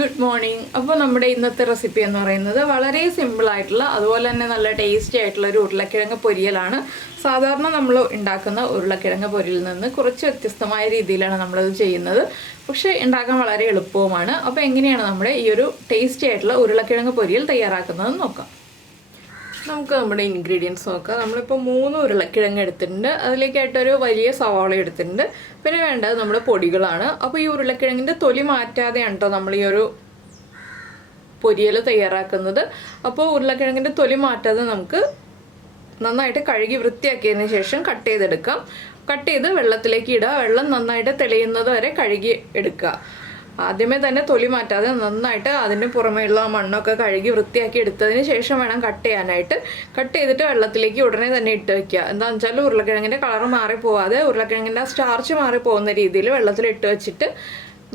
Good morning. അപ്പോൾ നമ്മുടെ ഇന്നത്തെ റെസിപ്പി എന്ന് പറയുന്നത് വളരെ സിമ്പിൾ ആയിട്ടുള്ള അതുപോലെ തന്നെ നല്ല ടേസ്റ്റി ആയിട്ടുള്ള ഒരു ഉരുളക്കിഴങ്ങ് പൊരിയലാണ്. സാധാരണ നമ്മൾ ഉണ്ടാക്കുന്ന ഉരുളക്കിഴങ്ങ് പൊരിയലിൽ നിന്ന് കുറച്ച് വ്യത്യസ്തമായ രീതിയിലാണ് നമ്മൾ ഇത് ചെയ്യുന്നത്. പക്ഷേ ഉണ്ടാക്കാൻ വളരെ എളുപ്പവുമാണ്. അപ്പോൾ എങ്ങനെയാണ് നമ്മുടെ ഈ ഒരു ടേസ്റ്റി ആയിട്ടുള്ള ഉരുളക്കിഴങ്ങ് പൊരിയൽ തയ്യാറാക്കുന്നത് നോക്കാം. നമുക്ക് നമ്മുടെ ഇൻഗ്രീഡിയൻസ് നോക്കാം. നമ്മളിപ്പോൾ 3 ഉരുളക്കിഴങ്ങ് എടുത്തിട്ടുണ്ട്. അതിലേക്കായിട്ടൊരു വലിയ സവാള എടുത്തിട്ടുണ്ട്. പിന്നെ വേണ്ടത് നമ്മുടെ പൊടികളാണ്. അപ്പോൾ ഈ ഉരുളക്കിഴങ്ങിൻ്റെ തൊലി മാറ്റാതെയാണ് കേട്ടോ നമ്മൾ ഈ ഒരു പൊരിയൽ തയ്യാറാക്കുന്നത്. അപ്പോൾ ഉരുളക്കിഴങ്ങിൻ്റെ തൊലി മാറ്റാതെ നമുക്ക് നന്നായിട്ട് കഴുകി വൃത്തിയാക്കിയതിന് ശേഷം കട്ട് ചെയ്തെടുക്കാം. കട്ട് ചെയ്ത് വെള്ളത്തിലേക്ക് ഇടുക. വെള്ളം നന്നായിട്ട് തെളിയുന്നത് വരെ കഴുകി എടുക്കുക. ആദ്യമേ തന്നെ തൊലി മാറ്റാതെ നന്നായിട്ട് അതിന് പുറമേയുള്ള മണ്ണൊക്കെ കഴുകി വൃത്തിയാക്കി എടുത്തതിന് ശേഷം വേണം കട്ട് ചെയ്യാനായിട്ട്. കട്ട് ചെയ്തിട്ട് വെള്ളത്തിലേക്ക് ഉടനെ തന്നെ ഇട്ട് വയ്ക്കുക. എന്താണെന്ന് വെച്ചാൽ ഉരുളക്കിഴങ്ങിൻ്റെ കളർ മാറിപ്പോവാതെ ഉരുളക്കിഴങ്ങിൻ്റെ സ്റ്റാർച്ച് മാറിപ്പോകുന്ന രീതിയിൽ വെള്ളത്തിൽ ഇട്ട് വെച്ചിട്ട്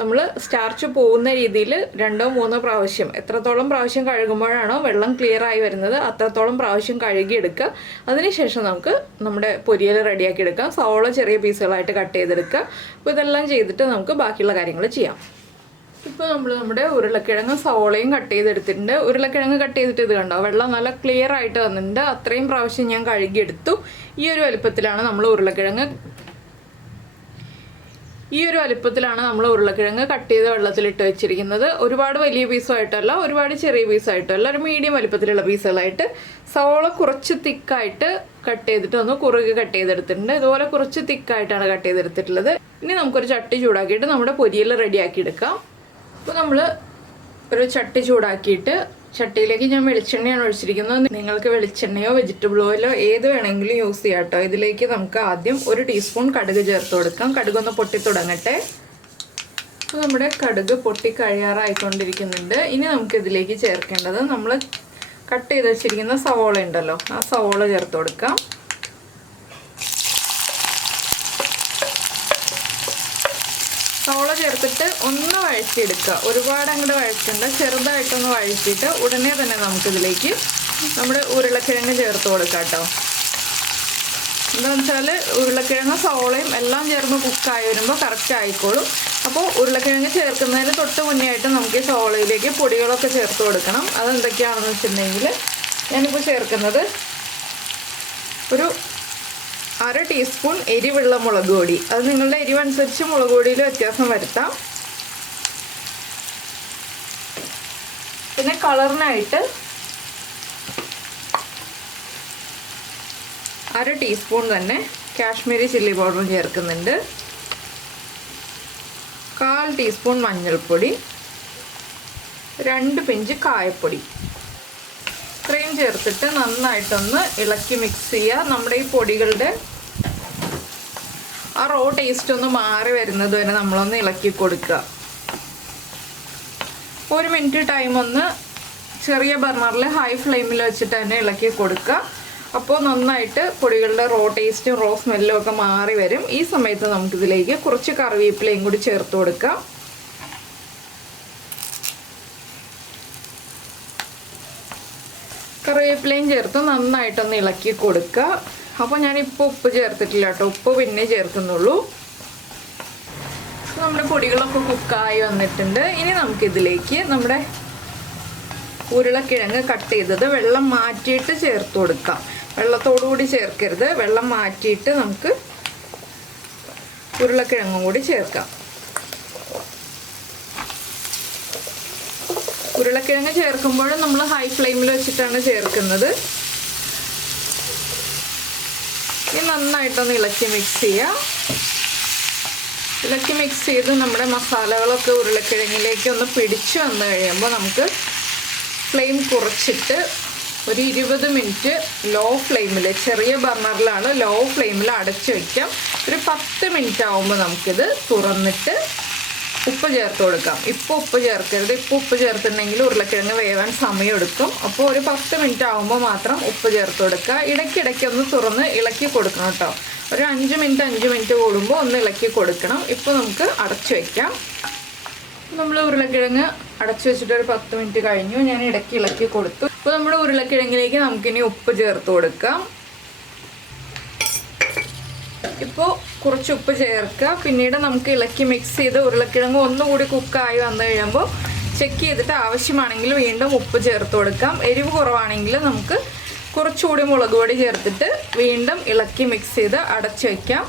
നമ്മൾ സ്റ്റാർച്ച് പോകുന്ന രീതിയിൽ 2-3 പ്രാവശ്യം എത്രത്തോളം പ്രാവശ്യം കഴുകുമ്പോഴാണോ വെള്ളം ക്ലിയർ ആയി വരുന്നത് അത്രത്തോളം പ്രാവശ്യം കഴുകിയെടുക്കുക. അതിനുശേഷം നമുക്ക് നമ്മുടെ പൊരിയൽ റെഡിയാക്കി എടുക്കാം. സവോള ചെറിയ പീസുകളായിട്ട് കട്ട് ചെയ്തെടുക്കുക. അപ്പോൾ ഇതെല്ലാം ചെയ്തിട്ട് നമുക്ക് ബാക്കിയുള്ള കാര്യങ്ങൾ ചെയ്യാം. ഇപ്പോൾ നമ്മൾ നമ്മുടെ ഉരുളക്കിഴങ്ങ് സവോളയും കട്ട് ചെയ്തെടുത്തിട്ടുണ്ട്. ഉരുളക്കിഴങ്ങ് കട്ട് ചെയ്തിട്ട് ഇത് കണ്ടോ വെള്ളം നല്ല ക്ലിയർ ആയിട്ട് വന്നിട്ടുണ്ട്. അത്രയും പ്രാവശ്യം ഞാൻ കഴുകിയെടുത്തു. ഈ ഒരു വലുപ്പത്തിലാണ് നമ്മൾ ഉരുളക്കിഴങ്ങ് കട്ട് ചെയ്ത് വെള്ളത്തിലിട്ട് വെച്ചിരിക്കുന്നത്. ഒരുപാട് വലിയ പീസുമായിട്ടല്ല, ഒരുപാട് ചെറിയ പീസായിട്ടല്ല, ഒരു മീഡിയം വലുപ്പത്തിലുള്ള പീസുകളായിട്ട്. സവോള കുറച്ച് തിക്കായിട്ട് കട്ട് ചെയ്തിട്ട് ഒന്ന് കുറുകെ കട്ട് ചെയ്തെടുത്തിട്ടുണ്ട്. ഇതുപോലെ കുറച്ച് തിക്കായിട്ടാണ് കട്ട് ചെയ്തെടുത്തിട്ടുള്ളത്. ഇനി നമുക്കൊരു ചട്ടി ചൂടാക്കിയിട്ട് നമ്മുടെ പൊരിയൽ റെഡിയാക്കി എടുക്കാം. അപ്പോൾ നമ്മൾ ഒരു ചട്ടി ചൂടാക്കിയിട്ട് ചട്ടിയിലേക്ക് ഞാൻ വെളിച്ചെണ്ണയാണ് ഒഴിച്ചിരിക്കുന്നത്. നിങ്ങൾക്ക് വെളിച്ചെണ്ണയോ വെജിറ്റബിൾ ഓയിലോ ഏത് വേണമെങ്കിലും യൂസ് ചെയ്യാം കേട്ടോ. ഇതിലേക്ക് നമുക്ക് ആദ്യം 1 ടീസ്പൂൺ കടുക് ചേർത്ത് കൊടുക്കാം. കടുകൊന്ന് പൊട്ടി തുടങ്ങട്ടെ. അപ്പോൾ നമ്മുടെ കടുക് പൊട്ടി കഴിയാറായിക്കൊണ്ടിരിക്കുന്നുണ്ട്. ഇനി നമുക്കിതിലേക്ക് ചേർക്കേണ്ടത് നമ്മൾ കട്ട് ചെയ്ത് വെച്ചിരിക്കുന്ന സവോള ഉണ്ടല്ലോ, ആ സവോള ചേർത്ത് കൊടുക്കാം. സവോള ചേർത്തിട്ട് ഒന്ന് വഴറ്റിയെടുക്കുക. ഒരുപാട് അങ്ങോട്ട് വഴറ്റണ്ട, ചെറുതായിട്ടൊന്ന് വഴറ്റിയിട്ട് ഉടനെ തന്നെ നമുക്കിതിലേക്ക് നമ്മുടെ ഉരുളക്കിഴങ്ങ് ചേർത്ത് കൊടുക്കാം കേട്ടോ. എന്താണെന്ന് വെച്ചാൽ ഉരുളക്കിഴങ്ങ് സവോളയും എല്ലാം ചേർന്ന് കുക്കായി വരുമ്പോൾ കറക്റ്റ് ആയിക്കോളും. അപ്പോൾ ഉരുളക്കിഴങ്ങ് ചേർക്കുന്നതിന് തൊട്ട് മുന്നേ ആയിട്ട് നമുക്ക് ഈ സവോളയിലേക്ക് പൊടികളൊക്കെ ചേർത്ത് കൊടുക്കണം. അതെന്തൊക്കെയാണെന്ന് വെച്ചിട്ടുണ്ടെങ്കിൽ ഞാനിപ്പോൾ ചേർക്കുന്നത് ഒരു 1/2 ടീസ്പൂൺ എരിവുള്ള മുളക് പൊടി. അത് നിങ്ങളുടെ എരിവനുസരിച്ച് മുളക് പൊടിയിൽ വ്യത്യാസം വരുത്താം. പിന്നെ കളറിനായിട്ട് 1/2 ടീസ്പൂൺ തന്നെ കാശ്മീരി ചില്ലി പൗഡറും ചേർക്കുന്നുണ്ട്. 1/4 ടീസ്പൂൺ മഞ്ഞൾപ്പൊടി, 2 പിഞ്ച് കായപ്പൊടി. ഇത്രയും ചേർത്തിട്ട് നന്നായിട്ടൊന്ന് ഇളക്കി മിക്സ് ചെയ്യുക. നമ്മുടെ ഈ പൊടികളുടെ ആ റോ ടേസ്റ്റ് ഒന്ന് മാറി വരുന്നത് വരെ നമ്മളൊന്ന് ഇളക്കി കൊടുക്കുക. 1 മിനിറ്റ് ടൈം ഒന്ന് ചെറിയ ബർണറിൽ ഹൈ ഫ്ലെയിമിൽ വെച്ചിട്ട് തന്നെ ഇളക്കി കൊടുക്കുക. അപ്പോൾ നന്നായിട്ട് പൊടികളുടെ റോ ടേസ്റ്റും റോ സ്മെല്ലും ഒക്കെ മാറി വരും. ഈ സമയത്ത് നമുക്കിതിലേക്ക് കുറച്ച് കറിവേപ്പിലയും കൂടി ചേർത്ത് കൊടുക്കാം. കറിവേപ്പിലയും ചേർത്ത് നന്നായിട്ടൊന്ന് ഇളക്കി കൊടുക്കുക. അപ്പോൾ ഞാനിപ്പോൾ ഉപ്പ് ചേർത്തിട്ടില്ല കേട്ടോ, ഉപ്പ് പിന്നെ ചേർക്കുന്നുള്ളൂ. നമ്മുടെ പൊടികളൊക്കെ കുക്കായി വന്നിട്ടുണ്ട്. ഇനി നമുക്കിതിലേക്ക് നമ്മുടെ ഉരുളക്കിഴങ്ങ് കട്ട് ചെയ്തത് വെള്ളം മാറ്റിയിട്ട് ചേർത്ത് കൊടുക്കാം. വെള്ളത്തോടുകൂടി ചേർക്കരുത്, വെള്ളം മാറ്റിയിട്ട് നമുക്ക് ഉരുളക്കിഴങ്ങും കൂടി ചേർക്കാം. ഉരുളക്കിഴങ്ങ് ചേർക്കുമ്പോഴും നമ്മൾ ഹൈ ഫ്ലെയിമിൽ വെച്ചിട്ടാണ് ചേർക്കുന്നത്. ഇനി നന്നായിട്ടൊന്ന് ഇളക്കി മിക്സ് ചെയ്യുക. ഇളക്കി മിക്സ് ചെയ്ത് നമ്മുടെ മസാലകളൊക്കെ ഉരുളക്കിഴങ്ങിലേക്ക് ഒന്ന് പിടിച്ചു വന്നു കഴിയുമ്പോൾ നമുക്ക് ഫ്ലെയിം കുറച്ചിട്ട് ഒരു 20 മിനിറ്റ് ലോ ഫ്ലെയിമിൽ, ചെറിയ ബർണറിലാണ് ലോ ഫ്ലെയിമിൽ അടച്ചു വയ്ക്കാം. ഒരു 10 മിനിറ്റ് ആകുമ്പോൾ നമുക്കിത് തുറന്നിട്ട് ഉപ്പ് ചേർത്ത് കൊടുക്കാം. ഇപ്പോൾ ഉപ്പ് ചേർക്കരുത്. ഇപ്പോൾ ഉപ്പ് ചേർത്തിട്ടുണ്ടെങ്കിൽ ഉരുളക്കിഴങ്ങ് വേവാൻ സമയമെടുക്കും. അപ്പോൾ ഒരു 10 മിനിറ്റ് ആകുമ്പോൾ മാത്രം ഉപ്പ് ചേർത്ത് കൊടുക്കുക. ഇടയ്ക്കിടയ്ക്ക് ഒന്ന് തുറന്ന് ഇളക്കി കൊടുക്കണം കേട്ടോ. ഒരു 5 മിനിറ്റ് കൂടുമ്പോൾ ഒന്ന് ഇളക്കി കൊടുക്കണം. ഇപ്പോൾ നമുക്ക് അടച്ചു വയ്ക്കാം. നമ്മൾ ഉരുളക്കിഴങ്ങ് അടച്ചു വെച്ചിട്ട് ഒരു 10 മിനിറ്റ് കഴിഞ്ഞു. ഞാൻ ഇടയ്ക്ക് ഇളക്കി കൊടുത്തു. ഇപ്പോൾ നമ്മുടെ ഉരുളക്കിഴങ്ങിലേക്ക് നമുക്കിനി ഉപ്പ് ചേർത്ത് കൊടുക്കാം. ഇപ്പോൾ കുറച്ച് ഉപ്പ് ചേർക്കുക. പിന്നീട് നമുക്ക് ഇളക്കി മിക്സ് ചെയ്ത് ഉരുളക്കിഴങ്ങ് ഒന്നുകൂടി കുക്കായി വന്നു കഴിയുമ്പോൾ ചെക്ക് ചെയ്തിട്ട് ആവശ്യമാണെങ്കിൽ വീണ്ടും ഉപ്പ് ചേർത്ത് കൊടുക്കാം. എരിവ് കുറവാണെങ്കിൽ നമുക്ക് കുറച്ചുകൂടി മുളക് പൊടി ചേർത്തിട്ട് വീണ്ടും ഇളക്കി മിക്സ് ചെയ്ത് അടച്ചു വയ്ക്കാം.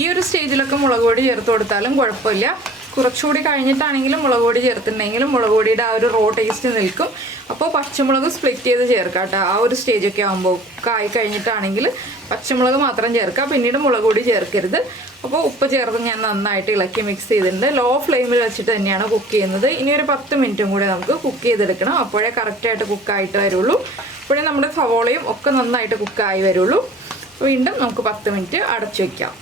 ഈ ഒരു സ്റ്റേജിലൊക്കെ മുളക് പൊടി ചേർത്ത് കൊടുത്താലും കുഴപ്പമില്ല. കുറച്ചുകൂടി കഴിഞ്ഞിട്ടാണെങ്കിലും മുളക് പൊടി ചേർത്തിട്ടുണ്ടെങ്കിലും മുളക് പൊടിയുടെ ആ ഒരു റോ ടേസ്റ്റ് നിൽക്കും. അപ്പോൾ പച്ചമുളക് സ്പ്ലിറ്റ് ചെയ്ത് ചേർക്കാം കേട്ടോ. ആ ഒരു സ്റ്റേജൊക്കെ ആകുമ്പോൾ കായി കഴിഞ്ഞിട്ടാണെങ്കിൽ പച്ചമുളക് മാത്രം ചേർക്കാം, പിന്നീട് മുളക് പൊടി ചേർക്കരുത്. അപ്പോൾ ഉപ്പ് ചേർത്ത് ഞാൻ നന്നായിട്ട് ഇളക്കി മിക്സ് ചെയ്തിട്ടുണ്ട്. ലോ ഫ്ലെയിമിൽ വെച്ചിട്ട് തന്നെയാണ് കുക്ക് ചെയ്യുന്നത്. ഇനി ഒരു 10 മിനിറ്റും കൂടെ നമുക്ക് കുക്ക് ചെയ്തെടുക്കണം. അപ്പോഴേ കറക്റ്റായിട്ട് കുക്കായിട്ട് വരുള്ളൂ. അപ്പോഴേ നമ്മുടെ സവോളയും ഒക്കെ നന്നായിട്ട് കുക്കായി വരുള്ളൂ. വീണ്ടും നമുക്ക് 10 മിനിറ്റ് അടച്ചു വയ്ക്കാം.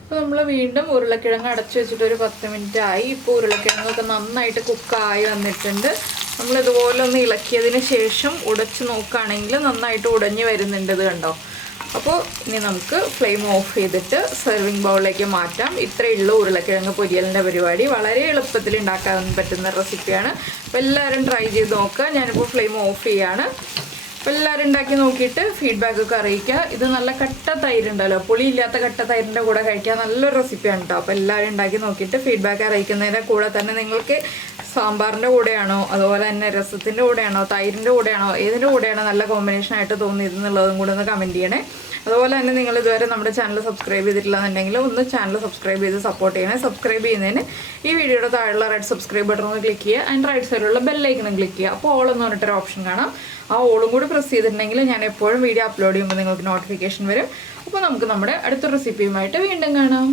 അപ്പോൾ നമ്മൾ വീണ്ടും ഉരുളക്കിഴങ്ങ് അടച്ചു വെച്ചിട്ട് ഒരു 10 മിനിറ്റ് ആയി. ഇപ്പോൾ ഉരുളക്കിഴങ്ങൊക്കെ നന്നായിട്ട് കുക്കായി വന്നിട്ടുണ്ട്. നമ്മളിതുപോലെ ഒന്ന് ഇളക്കിയതിന് ശേഷം ഉടച്ച് നോക്കുകയാണെങ്കിൽ നന്നായിട്ട് ഉടഞ്ഞ് വരുന്നുണ്ട്. ഇത് കണ്ടോ? അപ്പോൾ ഇനി നമുക്ക് ഫ്ലെയിം ഓഫ് ചെയ്തിട്ട് സെർവിങ് ബൗളിലേക്ക് മാറ്റാം. ഇത്രയേ ഉള്ളൂ ഉരുളക്കിഴങ്ങ് പൊരിയലിൻ്റെ പരിപാടി. വളരെ എളുപ്പത്തിൽ ഉണ്ടാക്കാൻ പറ്റുന്ന റെസിപ്പിയാണ്. അപ്പോൾ എല്ലാവരും ട്രൈ ചെയ്ത് നോക്കുക. ഞാനിപ്പോൾ ഫ്ലെയിം ഓഫ് ചെയ്യാണ്. അപ്പോൾ എല്ലാവരും ഉണ്ടാക്കി നോക്കിയിട്ട് ഫീഡ്ബാക്കൊക്കെ അറിയിക്കുക. ഇത് നല്ല കട്ട തൈരുണ്ടല്ലോ, പുളിയില്ലാത്ത കട്ട തൈരിൻ്റെ കൂടെ കഴിക്കാൻ നല്ലൊരു റെസിപ്പിയാണ് കേട്ടോ. അപ്പോൾ എല്ലാവരും ഉണ്ടാക്കി നോക്കിയിട്ട് ഫീഡ്ബാക്ക് അറിയിക്കുന്നതിൻ്റെ കൂടെ തന്നെ നിങ്ങൾക്ക് സാമ്പാറിൻ്റെ കൂടെയാണോ, അതുപോലെ തന്നെ രസത്തിൻ്റെ കൂടെയാണോ, തൈരിൻ്റെ കൂടെയാണോ, ഏതിൻ്റെ കൂടെയാണോ നല്ല കോമ്പിനേഷനായിട്ട് തോന്നിയിരുന്നുള്ളതും കൂടെ ഒന്ന് കമൻറ്റ് ചെയ്യണേ. അതുപോലെ തന്നെ നിങ്ങൾ ഇതുവരെ നമ്മുടെ ചാനൽ സബ്സ്ക്രൈബ് ചെയ്തിട്ടില്ലെന്നുണ്ടെങ്കിൽ ഒന്ന് ചാനൽ സബ്സ്ക്രൈബ് ചെയ്ത് സപ്പോർട്ട് ചെയ്യണേ. സബ്സ്ക്രൈബ് ചെയ്യുന്നതിന് ഈ വീഡിയോയുടെ താഴെയുള്ള റെഡ് സബ്സ്ക്രൈബ് ബട്ടൺ ഒന്ന് ക്ലിക്ക് ചെയ്യുക. ആൻഡ് റൈറ്റ് സൈഡിലുള്ള ബെല്ലൈക്കണും ക്ലിക്ക് ചെയ്യുക. അപ്പോൾ ഓൾ എന്ന് പറഞ്ഞിട്ടൊരു ഓപ്ഷൻ കാണാം. ആ ഓളും കൂടി പ്രസ് ചെയ്തിട്ടുണ്ടെങ്കിൽ ഞാൻ എപ്പോഴും വീഡിയോ അപ്ലോഡ് ചെയ്യുമ്പോൾ നിങ്ങൾക്ക് നോട്ടിഫിക്കേഷൻ വരും. അപ്പോൾ നമുക്ക് നമ്മുടെ അടുത്ത റെസിപ്പിയുമായിട്ട് വീണ്ടും കാണാം.